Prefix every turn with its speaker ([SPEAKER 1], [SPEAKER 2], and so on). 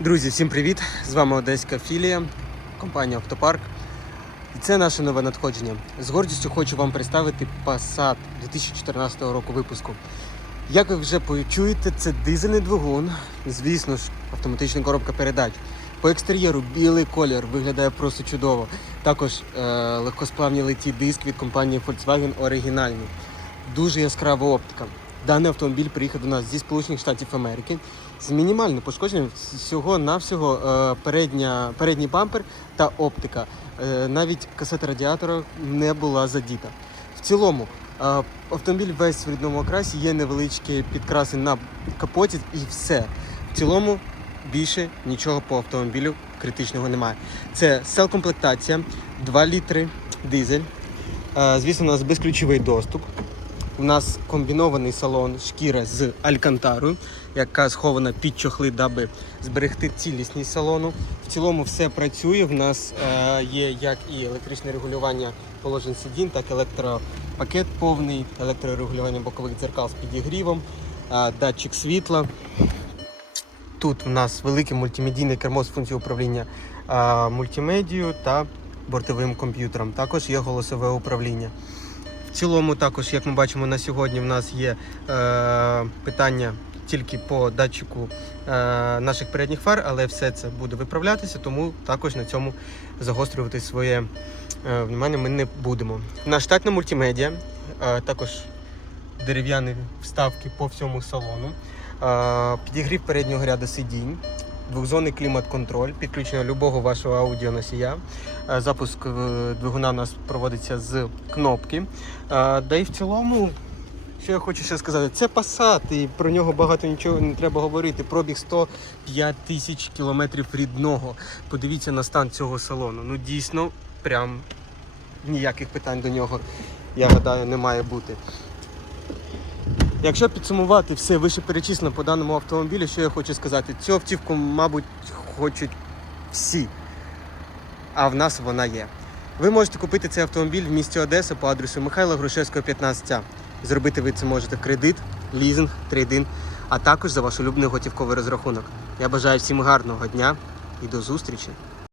[SPEAKER 1] Друзі, всім привіт! З вами Одеська філія, компанія Автопарк. І це наше нове надходження. З гордістю хочу вам представити Passat 2014 року випуску. Як ви вже почуєте, це дизельний двигун, звісно ж, автоматична коробка передач. По екстер'єру білий колір виглядає просто чудово. Також е- легкосплавні литі диск від компанії Volkswagen оригінальний. Дуже яскрава оптика. Даний автомобіль приїхав до нас зі Сполучених Штатів Америки з мінімальним пошкодженням всього навсього е, передня, передній бампер та оптика. Е, навіть касета радіатора не була задіта. В цілому е, автомобіль весь в рідному окрасі, є невеличкі підкраси на капоті і все. В цілому більше нічого по автомобілю критичного немає. Це сел-комплектація, 2 літри дизель. Звісно, у нас безключовий доступ. У нас комбінований салон шкіра з алькантарою, яка схована під чохли, даби зберегти цілісність салону. В цілому все працює. В нас е, є як і електричне регулювання положень сидінь, так і електропакет повний, електрорегулювання бокових дзеркал з підігрівом, е, датчик світла. Тут у нас велике мультимедійне кермо з функцією управління е, мультимедією та бортовим комп'ютером. Також є голосове управління. В цілому, також, як ми бачимо на сьогодні, в нас є е, питання тільки по датчику е, наших передніх фар, але все це буде виправлятися, тому також на цьому загострювати своє е, внимання ми не будемо. На штатна мультимедіа, е, також дерев'яні вставки по всьому салону, е, підігрів переднього ряду сидінь. Двохзонний клімат-контроль, підключення любого вашого аудіоносія. Е, Запуск е, двигуна у нас проводиться з кнопки. Е, Да і в цілому, що я хочу ще сказати, це Passat, і про нього багато нічого не треба говорити. Пробіг 105 тисяч кілометрів рідного. Подивіться на стан цього салону. Ну дійсно, прям ніяких питань до нього, я гадаю, не має бути. Якщо підсумувати все вищеперечислено по даному автомобілю, що я хочу сказати, цю автівку, мабуть, хочуть всі, а в нас вона є. Ви можете купити цей автомобіль в місті Одеса по адресу Михайла Грушевського, 15А. Зробити ви це можете кредит, лізинг, трейдин, а також за ваш улюблений готівковий розрахунок. Я бажаю всім гарного дня і до зустрічі!